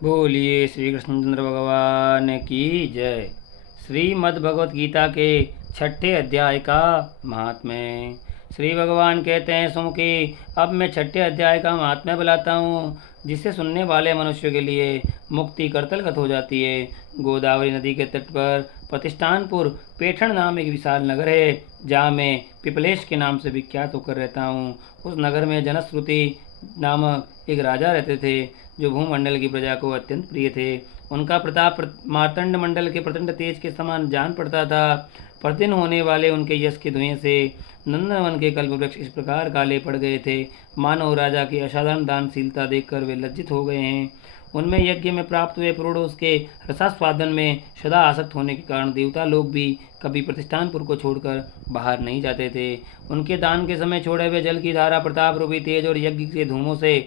बोलिए श्री कृष्णचंद्र भगवान की जय। श्रीमद् भगवत गीता के छठे अध्याय का महात्म्य। श्री भगवान कहते हैं सुन के अब मैं छठे अध्याय का महात्म्य बुलाता हूँ, जिसे सुनने वाले मनुष्य के लिए मुक्ति करतलगत हो जाती है। गोदावरी नदी के तट पर प्रतिष्ठानपुर पेठण नाम एक विशाल नगर है, जहाँ मैं पिपलेश के नाम से विख्यात होकर रहता हूँ। उस नगर में जनश्रुति नामक एक राजा रहते थे, जो भूमंडल की प्रजा को अत्यंत प्रिय थे। उनका प्रताप मार्तंड मंडल के प्रचंड तेज के समान जान पड़ता था। प्रतिदिन होने वाले उनके यश के धुएं से नंदनवन के कल्प वृक्ष इस प्रकार काले पड़ गए थे, मानव राजा की असाधारण दानशीलता देखकर वे लज्जित हो गए हैं। उनमें यज्ञ में प्राप्त हुए पुरुष के रसास्वादन में सदा आसक्त होने के कारण देवता लोग भी कभी प्रतिष्ठानपुर को छोड़कर बाहर नहीं जाते थे। उनके दान के समय छोड़े हुए जल की धारा प्रताप रूपी तेज और यज्ञ के धूमों से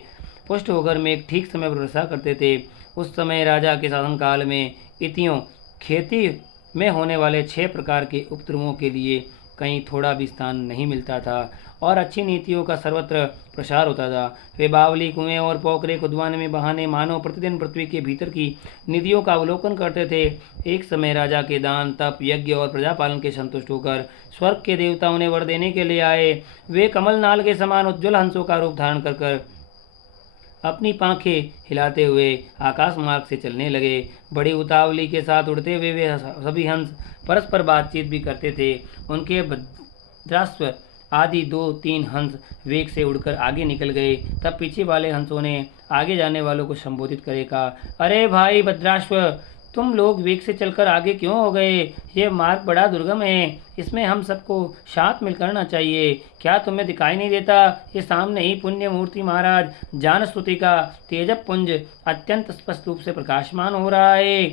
पुष्ट होकर मेघ ठीक समय पर वर्षा करते थे। उस समय राजा के शासन काल में इतियों खेती में होने वाले 6 प्रकार के उपद्रवों के लिए कहीं थोड़ा भी स्थान नहीं मिलता था और अच्छी नीतियों का सर्वत्र प्रसार होता था। वे बावली कुएं और पोखरे खुदवाने में बहाने मानव प्रतिदिन पृथ्वी के भीतर की निधियों का अवलोकन करते थे। एक समय राजा के दान तप यज्ञ और प्रजापालन के संतुष्ट होकर स्वर्ग के देवता उन्हें वर देने के लिए आए। वे कमल नाल के समान उज्ज्वल हंसों का रूप धारण कर अपनी पांखें हिलाते हुए आकाश मार्ग से चलने लगे। बड़ी उतावली के साथ उड़ते हुए वे सभी हंस परस्पर बातचीत भी करते थे। उनके भद्रास्व आदि 2-3 हंस वेग से उड़कर आगे निकल गए। तब पीछे वाले हंसों ने आगे जाने वालों को संबोधित करे कहा, अरे भाई भद्राश्व, तुम लोग वेग से चलकर आगे क्यों हो गए? ये मार्ग बड़ा दुर्गम है, इसमें हम सबको साथ मिल करना चाहिए। क्या तुम्हें दिखाई नहीं देता? ये सामने ही पुण्य मूर्ति महाराज जानस्तुति का तेजप पुंज अत्यंत स्पष्ट रूप से प्रकाशमान हो रहा है।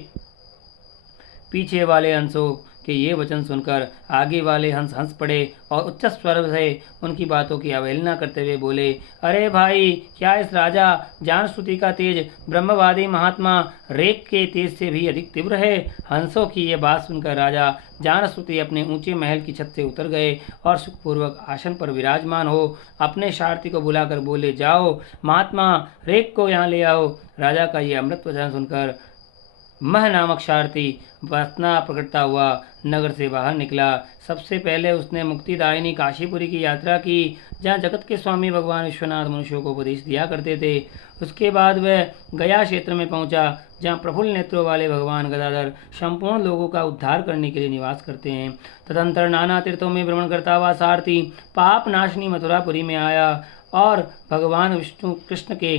पीछे वाले हंसों के ये वचन सुनकर आगे वाले हंस हंस पड़े और उच्च स्वर से उनकी बातों की अवहेलना करते हुए बोले, अरे भाई, क्या इस राजा जानश्रुति का तेज ब्रह्मवादी महात्मा रेख के तेज से भी अधिक तीव्र है? हंसों की ये बात सुनकर राजा जानश्रुति अपने ऊंचे महल की छत से उतर गए और सुखपूर्वक आसन पर विराजमान हो अपने सारथी को बुलाकर बोले, जाओ महात्मा रेख को यहाँ ले आओ। राजा का ये अमृत वचन सुनकर मह नामक सारथी वासना प्रकटता हुआ नगर से बाहर निकला। सबसे पहले उसने मुक्तिदायिनी काशीपुरी की यात्रा की, जहाँ जगत के स्वामी भगवान विश्वनाथ मनुष्यों को उपदेश दिया करते थे। उसके बाद वह गया क्षेत्र में पहुंचा, जहाँ प्रफुल्ल नेत्रों वाले भगवान गदाधर संपूर्ण लोगों का उद्धार करने के लिए निवास करते हैं। तदंतर नाना तीर्थों में भ्रमण करता हुआ सारथी पाप नाशनी मथुरापुरी में आया और भगवान विष्णु कृष्ण के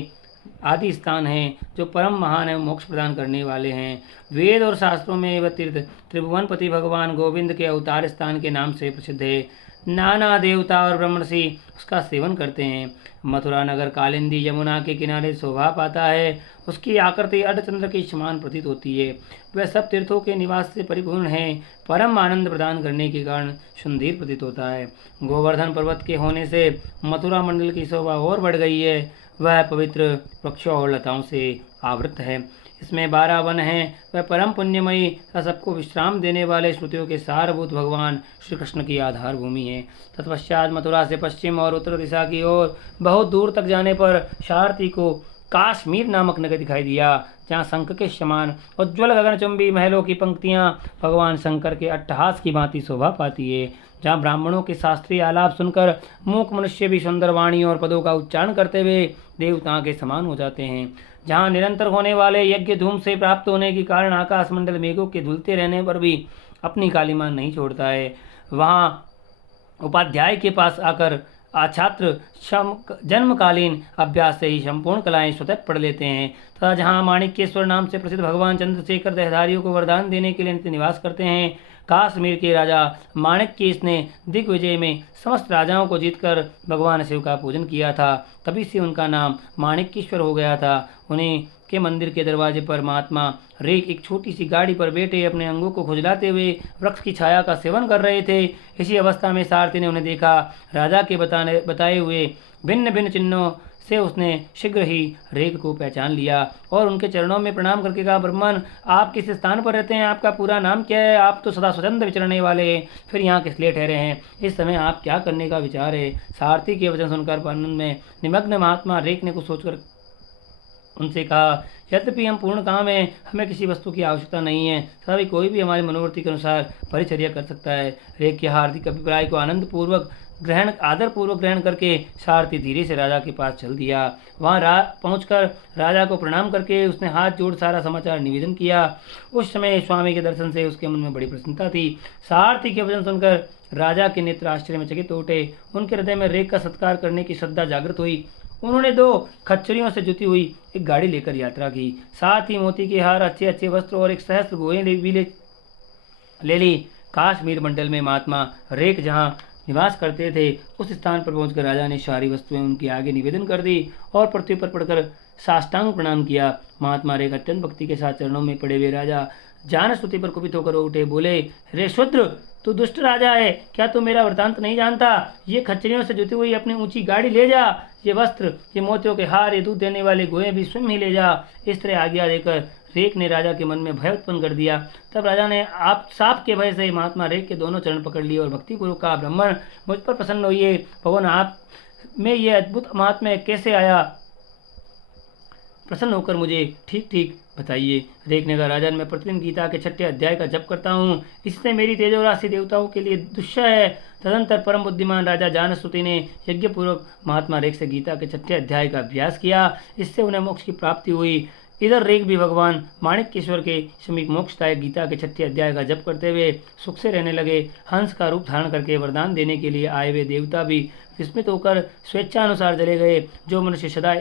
आदि स्थान हैं, जो परम महान एवं मोक्ष प्रदान करने वाले हैं। वेद और शास्त्रों में यह तीर्थ त्रिभुवनपति भगवान गोविंद के अवतार स्थान के नाम से प्रसिद्ध है। नाना देवता और ब्रह्मर्षि उसका सेवन करते हैं। मथुरा नगर कालिंदी यमुना के किनारे शोभा पाता है। उसकी आकृति अर्धचंद्र के समान प्रतीत होती है। वह सब तीर्थों के निवास से परिपूर्ण है। परम आनंद प्रदान करने के कारण सुंदर प्रतीत होता है। गोवर्धन पर्वत के होने से मथुरा मंडल की शोभा और बढ़ गई है। वह पवित्र वृक्षों और लताओं से आवृत है। इसमें 12 वन हैं। वह परम पुण्यमयी तथा सबको विश्राम देने वाले श्रुतियों के सारभूत भगवान श्री कृष्ण की आधार भूमि है। तत्पश्चात मथुरा से पश्चिम और उत्तर दिशा की ओर बहुत दूर तक जाने पर सारथी को काश्मीर नामक नगर दिखाई दिया, जहाँ शंख के समान उज्ज्वल गगनचुंबी महलों की पंक्तियाँ भगवान शंकर के अट्टहास की भांति शोभा पाती है। जहाँ ब्राह्मणों के शास्त्रीय आलाप सुनकर मूक मनुष्य भी सुंदर वाणी और पदों का उच्चारण करते हुए देवताओं के समान हो जाते हैं। जहाँ निरंतर होने वाले यज्ञ धूम से प्राप्त होने के कारण आकाश मंडल मेघों के धुलते रहने पर भी अपनी कालीमान नहीं छोड़ता है। वहाँ उपाध्याय के पास आकर छात्र जन्मकालीन अभ्यास से ही संपूर्ण कलाएं स्वतः पढ़ लेते हैं तथा जहाँ माणिक्येश्वर नाम से प्रसिद्ध भगवान चंद्रशेखर देहधारियों को वरदान देने के लिए नित्य निवास करते हैं। काश्मीर के राजा माणिक्येश ने दिग्विजय में समस्त राजाओं को जीतकर भगवान शिव का पूजन किया था, तभी से उनका नाम माणिक्येश्वर हो गया था। उन्हीं के मंदिर के दरवाजे पर महात्मा रेख एक छोटी सी गाड़ी पर बैठे अपने अंगों को खुजलाते हुए वृक्ष की छाया का सेवन कर रहे थे। इसी अवस्था में सारथी ने उन्हें देखा। राजा के बताए हुए भिन्न भिन्न चिन्हों से उसने शीघ्र ही रेख को पहचान लिया और उनके चरणों में प्रणाम करके कहा, ब्राह्मण, आप किस स्थान पर रहते हैं? आपका पूरा नाम क्या है? आप तो सदा स्वतंत्र विचरने वाले हैं, फिर यहाँ किस लिए ठहरे हैं? इस समय आप क्या करने का विचार है? सारथी के वचन सुनकर आनंद में निमग्न महात्मा रेख ने कुछ सोचकर उनसे कहा, यद्यपि हम पूर्ण काम हैं, हमें किसी वस्तु की आवश्यकता नहीं है, तथापि कोई भी हमारी मनोवृत्ति के अनुसार परिचर्या कर सकता है। रेख के हार्दिक अभिप्राय को आदरपूर्वक ग्रहण करके सारथी धीरे से राजा के पास चल दिया। वहाँ पहुंचकर राजा को प्रणाम करके उसने हाथ जोड़ सारा समाचार निवेदन किया। उस समय स्वामी के दर्शन से उसके मन में बड़ी प्रसन्नता थी। सारथी के वचन सुनकर राजा के नेत्र आश्चर्य में चकित उठे। उनके हृदय में रेख का सत्कार करने की श्रद्धा जागृत हुई। उन्होंने 2 खच्चरियों से जुती हुई एक गाड़ी लेकर यात्रा की। साथ ही मोती के हार, अच्छे अच्छे वस्त्र और 1 सहस्त्र गोएं भी ले ली। काश्मीर मंडल में महात्मा रेख जहाँ निवास करते थे, उस स्थान पर पहुंचकर राजा ने सारी वस्तुएं उनके आगे निवेदन कर दी और पृथ्वी पर पड़कर साष्टांग प्रणाम किया। महात्मा रेख अत्यंत भक्ति के साथ चरणों में पड़े हुए राजा जान स्तुति पर कुपित होकर उठे। बोले, रे शूद्र, तू दुष्ट राजा है, क्या तू मेरा वृतांत नहीं जानता? ये खच्चरियों से जुती हुई अपनी ऊंची गाड़ी ले जा, ये वस्त्र, ये मोतियों के हार, ये दूध देने वाले गोए भी स्वयं ही ले जा। इस तरह आज्ञा देकर रेख ने राजा के मन में भय उत्पन्न कर दिया। तब राजा ने आप साप के भय से महात्मा रेख के दोनों चरण पकड़ लिए और भक्तिपूर्वक कहा, ब्राह्मण, मुझ पर प्रसन्न होइए। भगवान, आप में ये अद्भुत महात्म्य कैसे आया? प्रसन्न होकर मुझे ठीक ठीक बताइए। रेख ने कहा, राजन, मैं प्रतिदिन गीता के 6ठे अध्याय का जप करता हूँ, इससे मेरी तेजोराशि देवताओं के लिए दुष्य है। तदंतर परम बुद्धिमान राजा जानस्तुति ने यज्ञपूर्वक महात्मा रेख से गीता के 6ठे अध्याय का अभ्यास किया। इससे उन्हें मोक्ष की प्राप्ति हुई। इधर रेख भी भगवान माणिक्येश्वर के समीप मोक्षदायक गीता के 6ठे अध्याय का जप करते हुए सुख से रहने लगे। हंस का रूप धारण करके वरदान देने के लिए आए हुए देवता भी विस्मित होकर स्वेच्छानुसार चले गए। जो मनुष्य सदा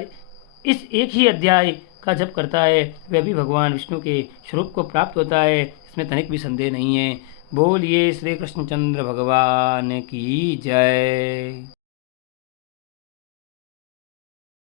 इस एक ही अध्याय का जप करता है, वह भी भगवान विष्णु के स्वरूप को प्राप्त होता है, इसमें तनिक भी संदेह नहीं है। बोलिए श्री कृष्णचंद्र भगवान की जय।